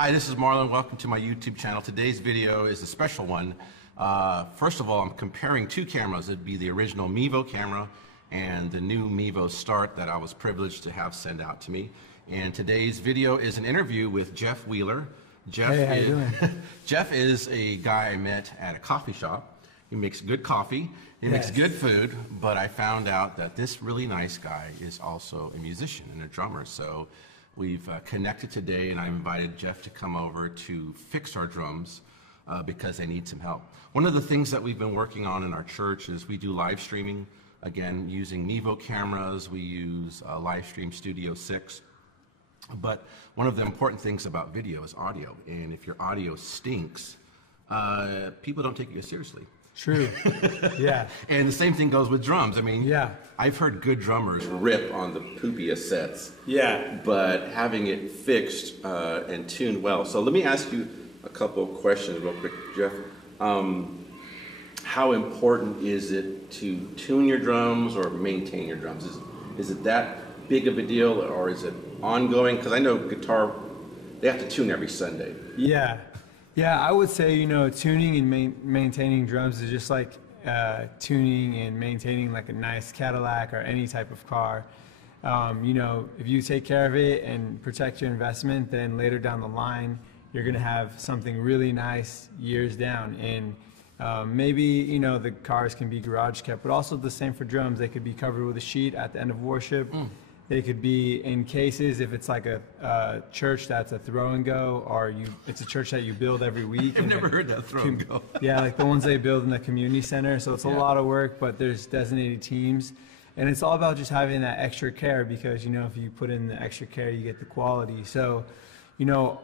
Hi, this is Marlon. Welcome to my YouTube channel. Today's video is a special one. First of all, I'm comparing two cameras. It'd be the original Mevo camera and the new Mevo Start that I was privileged to have sent out to me. And today's video is an interview with Jeff Wheeler. Jeff, hey, how you doing? Jeff is a guy I met at a coffee shop. He makes good coffee, he makes good food, but I found out that this really nice guy is also a musician and a drummer. So we've connected today, and I invited Jeff to come over to fix our drums because they need some help. One of the things that we've been working on in our church is we do live streaming, again, using Mevo cameras. We use Livestream Studio 6. But one of the important things about video is audio, and if your audio stinks, people don't take you seriously. True. Yeah. And the same thing goes with drums. I mean, yeah. I've heard good drummers rip on the poopiest sets. Yeah. But having it fixed and tuned well. So let me ask you a couple of questions real quick, Jeff. How important is it to tune your drums or maintain your drums? Is it that big of a deal, or is it ongoing? Because I know guitar, they have to tune every Sunday. Yeah. Yeah, I would say, you know, tuning and maintaining drums is just like tuning and maintaining like a nice Cadillac or any type of car. You know, if you take care of it and protect your investment, then later down the line, you're going to have something really nice years down. And maybe, you know, the cars can be garage kept, but also the same for drums. They could be covered with a sheet at the end of worship. They could be in cases if it's like a church that's a throw and go, or it's a church that you build every week. I've never heard that, throw and go. Yeah, like the ones they build in the community center. So it's a lot of work, but there's designated teams. And it's all about just having that extra care, because, you know, if you put in the extra care, you get the quality. So, you know,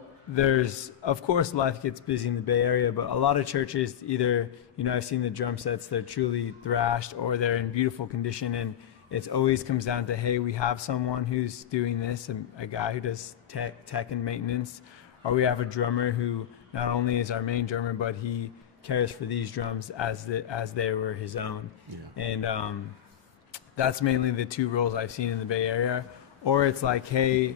of course, life gets busy in the Bay Area, but a lot of churches either, you know, I've seen the drum sets, they're truly thrashed or they're in beautiful condition, and it always comes down to, hey, we have someone who's doing this, a guy who does tech and maintenance, or we have a drummer who not only is our main drummer, but he cares for these drums as they were his own. Yeah. And that's mainly the two roles I've seen in the Bay Area. Or it's like, hey,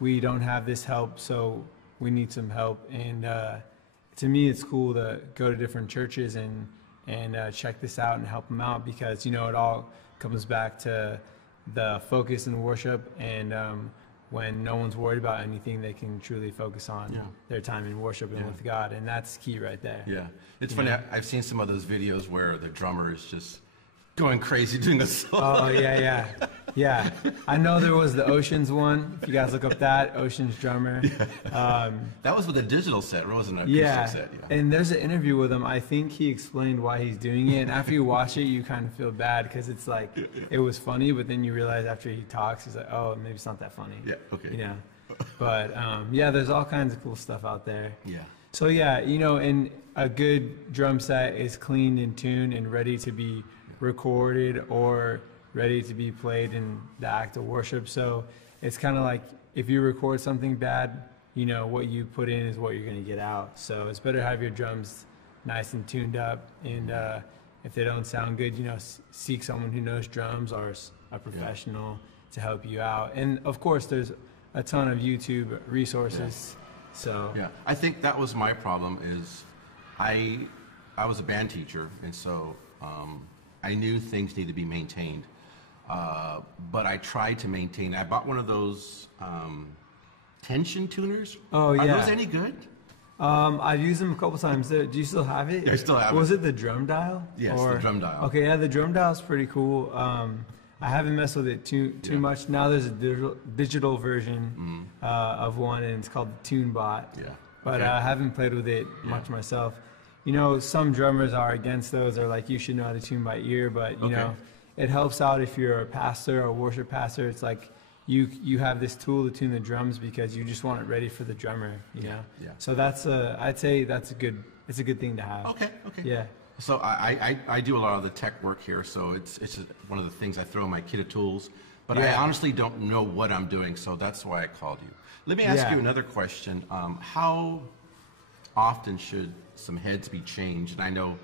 we don't have this help, so we need some help. And to me, it's cool to go to different churches and check this out and help them out, because, you know, it all comes back to the focus in worship, and when no one's worried about anything, they can truly focus on their time in worship and with God, and that's key right there. Yeah, it's funny. I've seen some of those videos where the drummer is just going crazy doing a solo. Oh yeah. I know there was the Oceans one. If you guys look up that, Oceans drummer. Yeah. That was with a digital set, it wasn't an acoustic set. Yeah. And there's an interview with him. I think he explained why he's doing it. And after you watch it, you kind of feel bad, because it's like, it was funny, but then you realize after he talks, he's like, oh, maybe it's not that funny. Yeah, okay. You know? But yeah, there's all kinds of cool stuff out there. Yeah. So yeah, you know, and a good drum set is cleaned and tuned and ready to be recorded or ready to be played in the act of worship. So it's kind of like, if you record something bad, you know, what you put in is what you're going to get out. So it's better to have your drums nice and tuned up, and if they don't sound good, you know, seek someone who knows drums or a professional to help you out. And of course, there's a ton of YouTube resources. So yeah, I think that was my problem. Is I was a band teacher, and so I knew things need to be maintained, but I tried to maintain. I bought one of those tension tuners. Oh yeah. Are those any good? I've used them a couple times. Do you still have it? I still have it. Was it the drum dial? Yes, the drum dial. Okay, yeah, the drum dial's pretty cool. I haven't messed with it too much. Now there's a digital version of one, and it's called the TuneBot. Yeah. But I haven't played with it much myself. You know, some drummers are against those. They're like, you should know how to tune by ear, but you know, it helps out if you're a pastor or a worship pastor. It's like you have this tool to tune the drums because you just want it ready for the drummer, you know? Yeah. So that's I'd say it's a good thing to have. Okay. Yeah. So I do a lot of the tech work here, so it's one of the things I throw in my kit of tools, but I honestly don't know what I'm doing, so that's why I called you. Let me ask you another question. How often should some heads be changed? And I know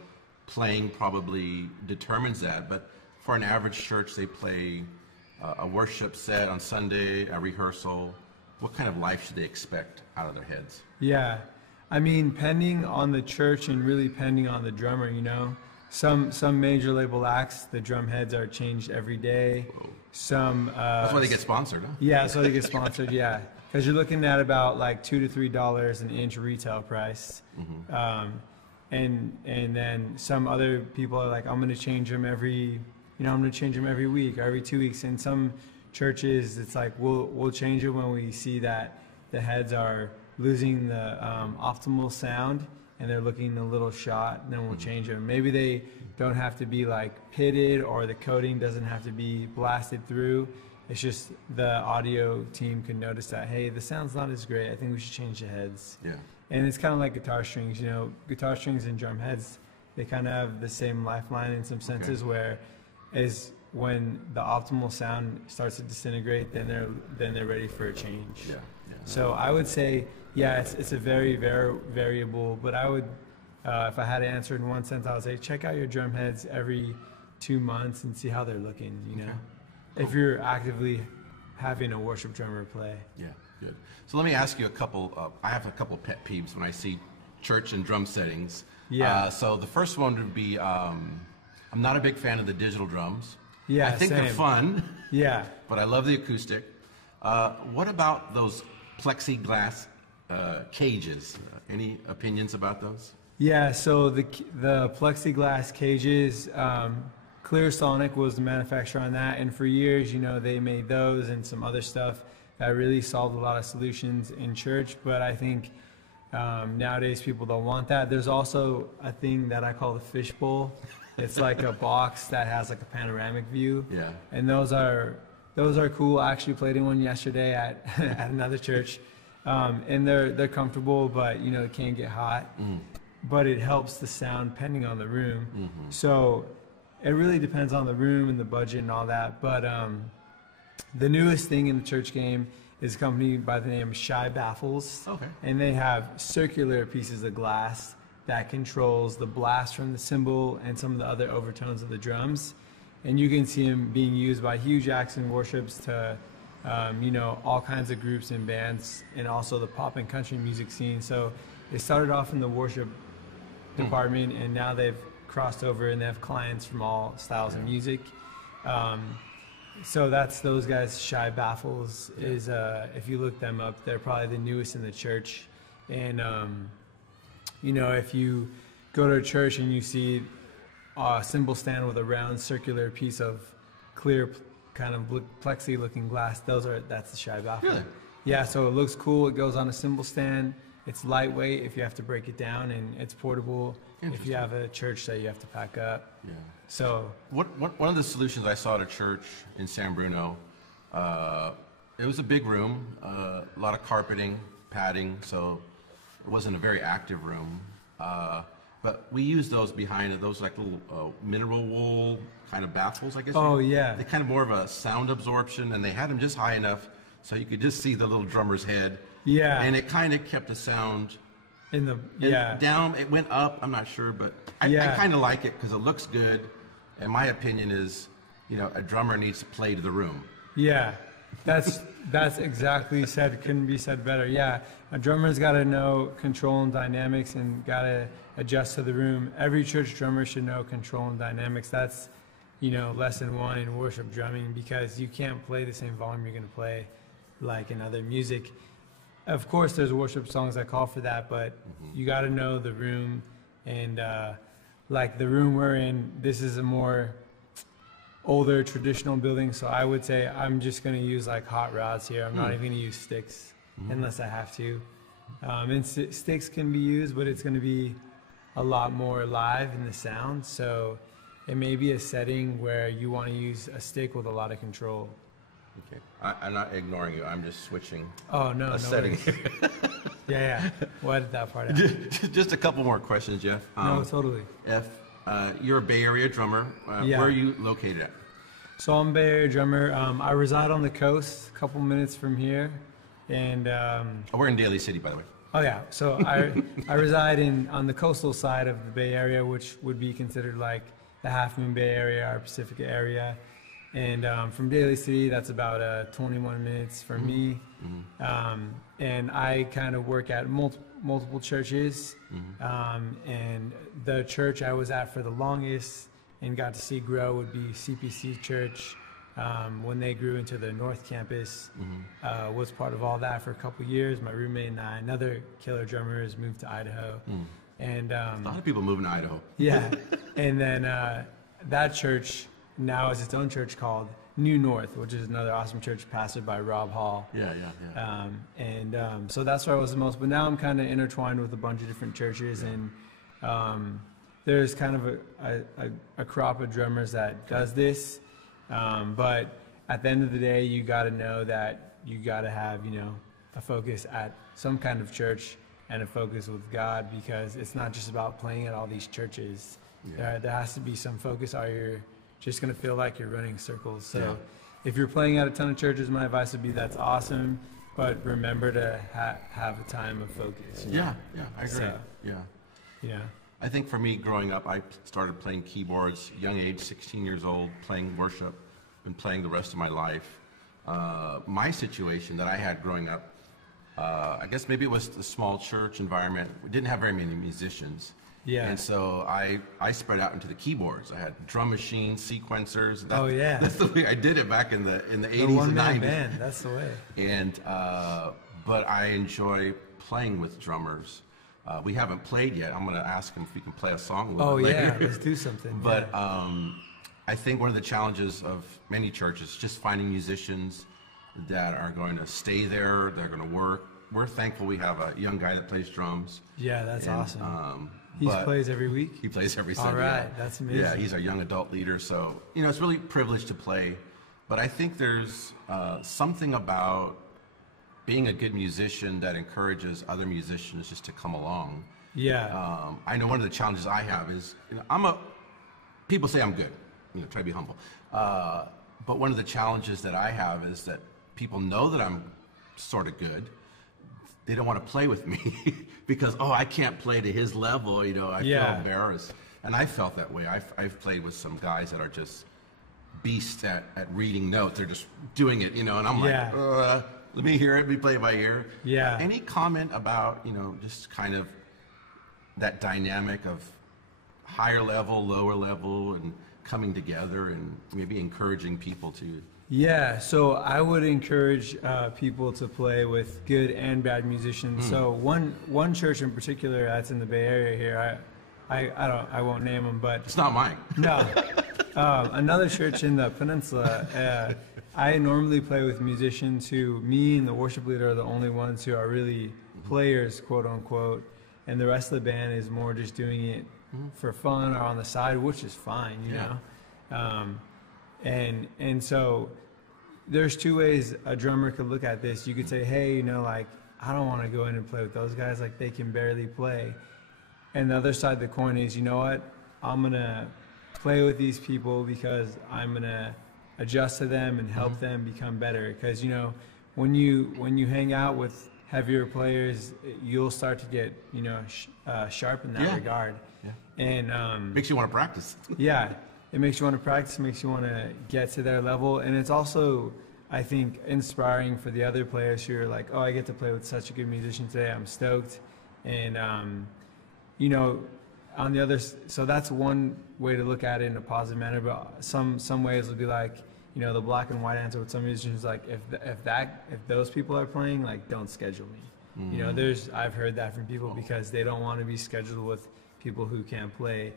playing probably determines that, but for an average church, they play a worship set on Sunday, a rehearsal, what kind of life should they expect out of their heads? Yeah, I mean, pending on the church and really pending on the drummer, some major label acts, the drum heads are changed every day. Whoa. Some That's why they get sponsored, huh? yeah, that's why they get sponsored. Yeah, because you're looking at about like $2 to $3 an inch retail price, and then some other people are like, I'm going to change them every week or every 2 weeks. And some churches, it's like we'll change it when we see that the heads are losing the optimal sound and they're looking a little shot, and then we'll change them. Maybe they don't have to be like pitted, or the coating doesn't have to be blasted through. It's just the audio team can notice that, hey, the sound's not as great. I think we should change the heads. Yeah. And it's kind of like guitar strings. Guitar strings and drum heads, they kind of have the same lifeline in some senses, where is when the optimal sound starts to disintegrate, then they're ready for a change. Yeah. So I would say, yeah, it's a very variable, but I would, if I had to answer in one sentence, I would say check out your drum heads every 2 months and see how they're looking, if you're actively having a worship drummer play. Yeah, good. So let me ask you I have a couple pet peeves when I see church and drum settings. Yeah. So the first one would be, I'm not a big fan of the digital drums. Yeah, I think same. they're fun. Yeah. But I love the acoustic. What about those plexiglass cages? Any opinions about those? Yeah, so the plexiglass cages, Clear Sonic was the manufacturer on that, and for years, they made those and some other stuff that really solved a lot of solutions in church. But I think nowadays people don't want that. There's also a thing that I call the fishbowl. It's like a box that has like a panoramic view. Yeah. And those are cool. I actually played in one yesterday at another church, and they're comfortable, but it can get hot. But it helps the sound depending on the room. So it really depends on the room and the budget and all that. But the newest thing in the church game is a company by the name of Shai Baffles. Okay. And they have circular pieces of glass that controls the blast from the cymbal and some of the other overtones of the drums. And you can see them being used by huge acts and worships to, all kinds of groups and bands, and also the pop and country music scene. So they started off in the worship department, and now they've crossed over and they have clients from all styles of music. So that's those guys. Shai Baffles is, if you look them up, they're probably the newest in the church. And, if you go to a church and you see a cymbal stand with a round circular piece of clear kind of plexi looking glass, that's the Shai Baffles. Really? Yeah, so it looks cool. It goes on a cymbal stand. It's lightweight if you have to break it down, and it's portable if you have a church that you have to pack up. Yeah. So one of the solutions I saw at a church in San Bruno, it was a big room, a lot of carpeting, padding, so it wasn't a very active room. But we used those behind it, those like little mineral wool kind of baffles, I guess. Oh, yeah. They kind of more of a sound absorption, and they had them just high enough so you could just see the little drummer's head. Yeah. And it kind of kept the sound yeah. down. It went up, I'm not sure, but I kind of like it because it looks good. And my opinion is, a drummer needs to play to the room. Yeah, that's exactly said. Couldn't be said better. Yeah, a drummer's got to know control and dynamics and got to adjust to the room. Every church drummer should know control and dynamics. That's, lesson one in worship drumming, because you can't play the same volume you're going to play like in other music. Of course, there's worship songs that call for that, but you got to know the room. And like the room we're in, this is a more older traditional building, so I would say I'm just going to use like hot rods here. I'm not even going to use sticks unless I have to. And sticks can be used, but it's going to be a lot more live in the sound. So it may be a setting where you want to use a stick with a lot of control. Okay. I'm not ignoring you. I'm just switching. Oh, no setting. Yeah. We'll edit that part out. Just a couple more questions, Jeff. No, totally. If you're a Bay Area drummer, where are you located at? So I'm a Bay Area drummer. I reside on the coast, a couple minutes from here. And we're in Daly City, by the way. Oh, yeah. So I reside on the coastal side of the Bay Area, which would be considered like the Half Moon Bay Area or Pacific area. And from Daly City, that's about 21 minutes for me. And I kind of work at multiple churches. And the church I was at for the longest and got to see grow would be CPC Church. When they grew into the North Campus, was part of all that for a couple years. My roommate and I, another killer drummer, has moved to Idaho. And a lot of people moving to Idaho. Yeah. And then that church now is its own church called New North, which is another awesome church pastored by Rob Hall. So that's where I was the most. But now I'm kind of intertwined with a bunch of different churches, and there's kind of a crop of drummers that does this. But at the end of the day, you got to know that you got to have, a focus at some kind of church and a focus with God, because it's not just about playing at all these churches. There has to be some focus, or you're just going to feel like you're running circles. So if you're playing at a ton of churches, my advice would be that's awesome, but remember to have a time of focus. I agree. So, I think for me, growing up, I started playing keyboards, young age, 16 years old, playing worship, been playing the rest of my life. My situation that I had growing up, I guess maybe it was the small church environment. We didn't have very many musicians. And so I spread out into the keyboards. I had drum machines, sequencers. That's the way I did it back in the 80s and 90s. Band, that's the way. And but I enjoy playing with drummers. We haven't played yet. I'm going to ask him if we can play a song a little bit later. Let's do something. But I think one of the challenges of many churches is just finding musicians that are going to stay there, they're going to work. We're thankful we have a young guy that plays drums. Yeah, that's awesome. He plays every week? He plays every Sunday. All right, that's amazing. Yeah, he's our young adult leader. So, it's really a privilege to play. But I think there's something about being a good musician that encourages other musicians just to come along. I know one of the challenges I have is, people say I'm good, try to be humble. But one of the challenges that I have is that people know that I'm sort of good. They don't want to play with me because, I can't play to his level, I feel embarrassed. And I felt that way. I've played with some guys that are just beasts at reading notes. They're just doing it, and I'm like, let me hear it, we play it by ear. Any comment about, just kind of that dynamic of higher level, lower level, and coming together and maybe encouraging people to... So I would encourage people to play with good and bad musicians. So one church in particular that's in the Bay Area here, I won't name them, but it's not mine. No, another church in the peninsula. I normally play with musicians who, me and the worship leader are the only ones who are really players, quote unquote, and the rest of the band is more just doing it for fun or on the side, which is fine, you know. And so there's two ways a drummer could look at this. You could say, hey, I don't want to go in and play with those guys, like they can barely play. And the other side of the coin is, you know what, I'm going to play with these people because I'm going to adjust to them and help them become better. Because, when you hang out with heavier players, you'll start to get, sharp in that regard. And makes you want to practice. It makes you want to practice, makes you want to get to their level. And it's also, I think, inspiring for the other players who are like, I get to play with such a good musician today. I'm stoked. And, on the other, so that's one way to look at it in a positive manner. But some ways would be like, the black and white answer with some musicians, like, if those people are playing, like, don't schedule me. I've heard that from people because they don't want to be scheduled with people who can't play.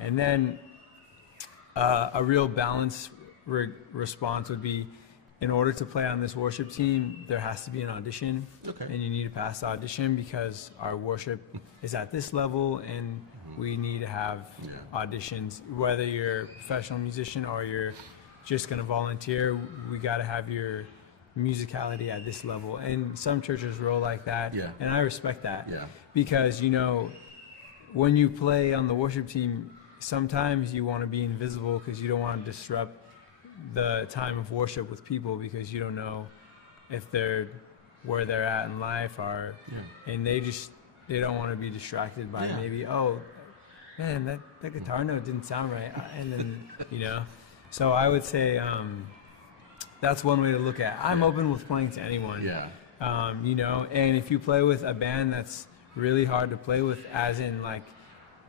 And then, a real balanced response would be, in order to play on this worship team, there has to be an audition. And you need to pass the audition because our worship is at this level and we need to have auditions. Whether you're a professional musician or you're just going to volunteer, we got to have your musicality at this level. And some churches roll like that, and I respect that. Because, when you play on the worship team, sometimes you want to be invisible because you don't want to disrupt the time of worship with people because you don't know if they're where they're at in life or and they don't want to be distracted by maybe, oh man, that guitar note didn't sound right, and then So I would say that's one way to look at it. I'm open with playing to anyone. Yeah. You know, and if you play with a band that's really hard to play with, as in like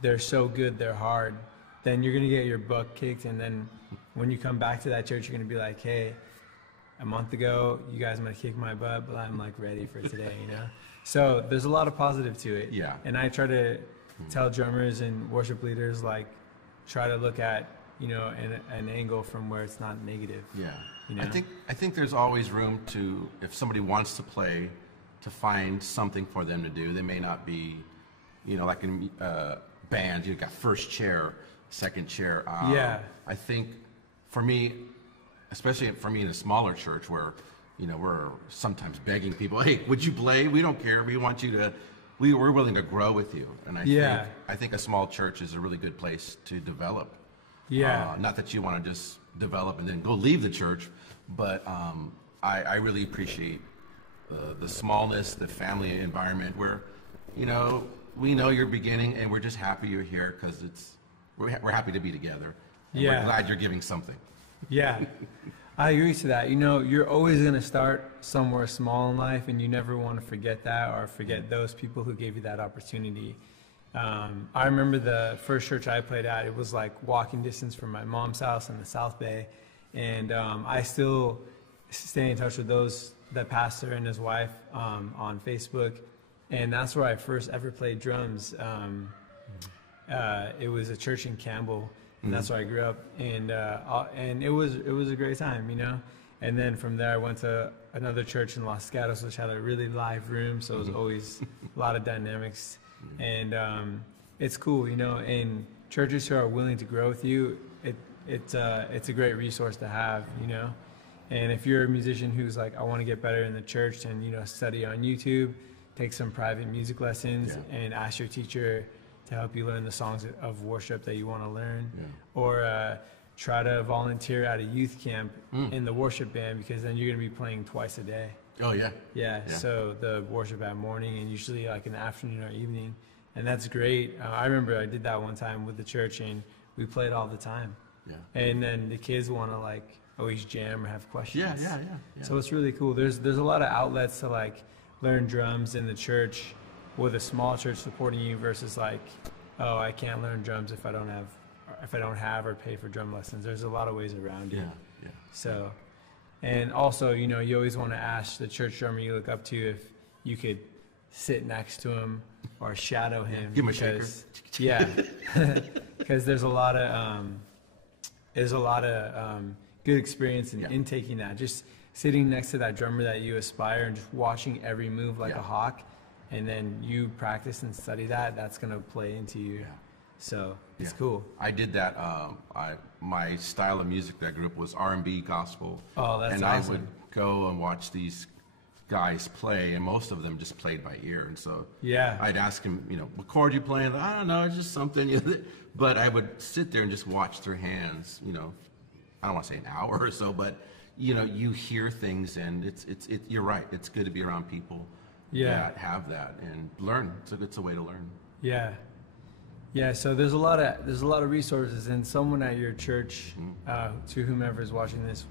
they're so good they're hard, then you're gonna get your butt kicked, and then when you come back to that church, you're gonna be like, hey, a month ago you guys might kick my butt, but I'm like ready for today, you know. So there's a lot of positive to it. Yeah. And I try to tell drummers and worship leaders, like, try to look at, you know, an angle from where it's not negative. Yeah. You know? I think there's always room to, if somebody wants to play, to find something for them to do. They may not be, you know, like in band, you've got first chair, second chair. Yeah. I think for me, especially for me in a smaller church where, you know, we're sometimes begging people, hey, would you play? We don't care. We want you to, we're willing to grow with you. And I think a small church is a really good place to develop. Yeah. Not that you want to just develop and then go leave the church, but I really appreciate the smallness, the family environment where, you know, we know you're beginning and we're just happy you're here because we're happy to be together. And we're glad you're giving something. Yeah, I agree to that. You know, you're always going to start somewhere small in life, and you never want to forget that or forget those people who gave you that opportunity. I remember the first church I played at, it was like walking distance from my mom's house in the South Bay. And I still stay in touch with that pastor and his wife on Facebook. And that's where I first ever played drums. It was a church in Campbell, and that's where I grew up. And it was a great time, you know. And then from there, I went to another church in Los Gatos, which had a really live room, so it was always a lot of dynamics. And it's cool, you know. And churches who are willing to grow with you, it's a great resource to have, you know. And if you're a musician who's like, I want to get better in the church, and, you know, study on YouTube, take some private music lessons, and ask your teacher to help you learn the songs of worship that you want to learn, or try to volunteer at a youth camp in the worship band, because then you're going to be playing twice a day. Oh, yeah. Yeah, so the worship at morning and usually like in the afternoon or evening, and that's great. I remember I did that one time with the church, and we played all the time. Yeah. And then the kids want to like always jam or have questions. Yeah. So it's really cool. There's a lot of outlets to like learn drums in the church, with a small church supporting you, versus like, oh, I can't learn drums if I don't have or pay for drum lessons. There's a lot of ways around it. Yeah. So, and also, you know, you always want to ask the church drummer you look up to if you could sit next to him or shadow him. Give him a shaker. Yeah, because there's a lot of good experience in taking that. Just sitting next to that drummer that you aspire and just watching every move like a hawk, and then you practice and study that. That's gonna play into you. Yeah. So it's cool. I did that. My style of music that I grew up was R&B, gospel. Oh, that's and awesome. I would go and watch these guys play, and most of them just played by ear. And so I'd ask him, you know, what chord you playing? I don't know, it's just something. But I would sit there and just watch their hands. You know, I don't want to say an hour or so, but you know, you hear things, and it's you're right. It's good to be around people that have that and learn. It's a way to learn. Yeah, so there's a lot of resources, and someone at your church, to whomever is watching this,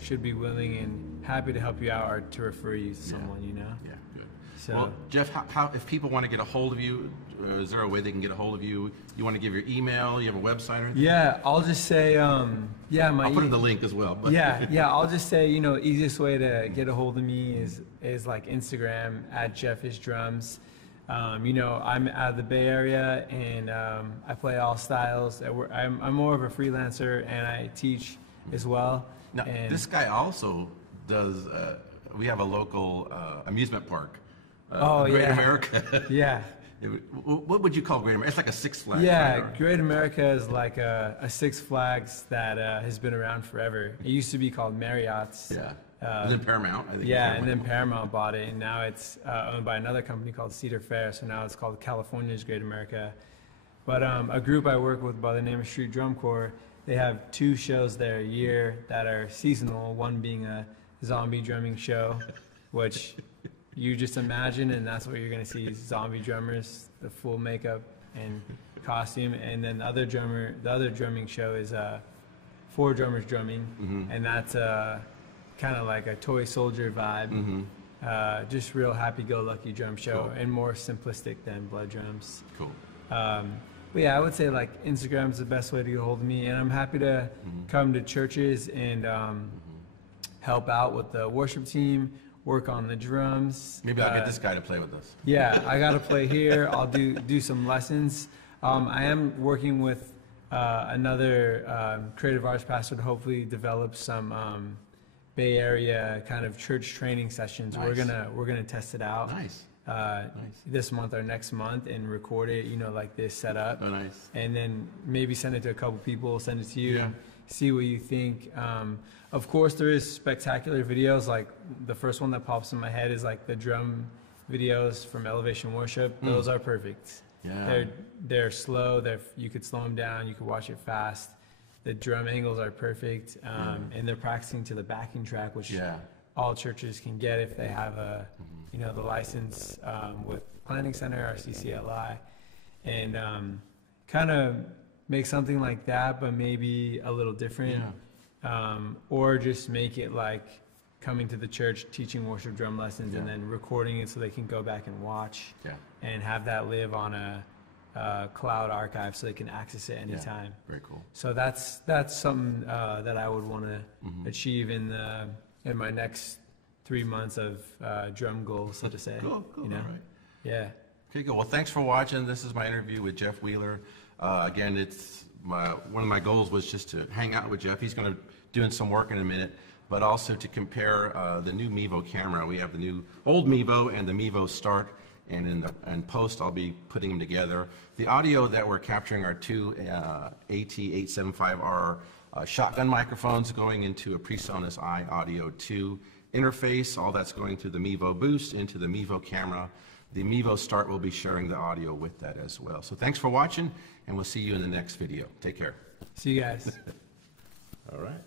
should be willing and happy to help you out or to refer you to someone, you know? Yeah, good. So, well, Jeff, how if people want to get a hold of you, is there a way they can get a hold of you? You want to give your email? You have a website or anything? Yeah, I'll just say, I'll put in the link as well. But. I'll just say, you know, easiest way to get a hold of me is like Instagram at @JeffIsDrums. You know, I'm out of the Bay Area, and I play all styles. I'm more of a freelancer, and I teach as well. Now, this guy also does, we have a local amusement park, Great America. Yeah. What would you call Great America? It's like a Six Flags. Yeah, Great America is like a Six Flags that has been around forever. It used to be called Marriott's. Yeah. And then Paramount, I think. Yeah, and then Paramount bought it, and now it's owned by another company called Cedar Fair, so now it's called California's Great America. But a group I work with by the name of Street Drum Corps, they have 2 shows there a year that are seasonal, one being a zombie drumming show, which you just imagine, and that's what you're going to see, zombie drummers, the full makeup and costume, and then the other drumming show is 4 drummers drumming, and that's kind of like a toy soldier vibe. Just real happy-go-lucky drum show, and more simplistic than blood drums. Cool. But yeah, I would say like Instagram is the best way to get a hold of me, and I'm happy to come to churches and help out with the worship team, work on the drums. Maybe I'll get this guy to play with us. Yeah, I got to play here. I'll do some lessons. I am working with another creative arts pastor to hopefully develop some Bay Area kind of church training sessions. Nice. We're gonna test it out. Nice. This month or next month, and record it, like this setup. Oh, nice. And then maybe send it to a couple people, send it to you, Yeah. see what you think. Of course, there is spectacular videos. Like the first one that pops in my head is like the drum videos from Elevation Worship. Those are perfect. Yeah. They're slow. You could slow them down. You could watch it fast. The drum angles are perfect, and they're practicing to the backing track, which all churches can get if they have the license with Planning Center or CCLI, and kind of make something like that, but maybe a little different, or just make it like coming to the church, teaching worship drum lessons, and then recording it so they can go back and watch, and have that live on a cloud archive so they can access it anytime. Very cool. So that's something that I would want to achieve in my next 3 months of drum goals, so to say. Cool. All right. Yeah. Okay, good. Well, thanks for watching. This is my interview with Jeff Wheeler. Again, one of my goals was just to hang out with Jeff. He's going to doing some work in a minute, but also to compare the new Mevo camera. We have the new old Mevo and the Mevo Start, and in post I'll be putting them together. The audio that we're capturing are two AT875R shotgun microphones going into a PreSonus I Audio 2 interface. All that's going through the Mevo Boost into the Mevo camera. The Mevo Start will be sharing the audio with that as well. So thanks for watching, and we'll see you in the next video. Take care. See you guys. All right.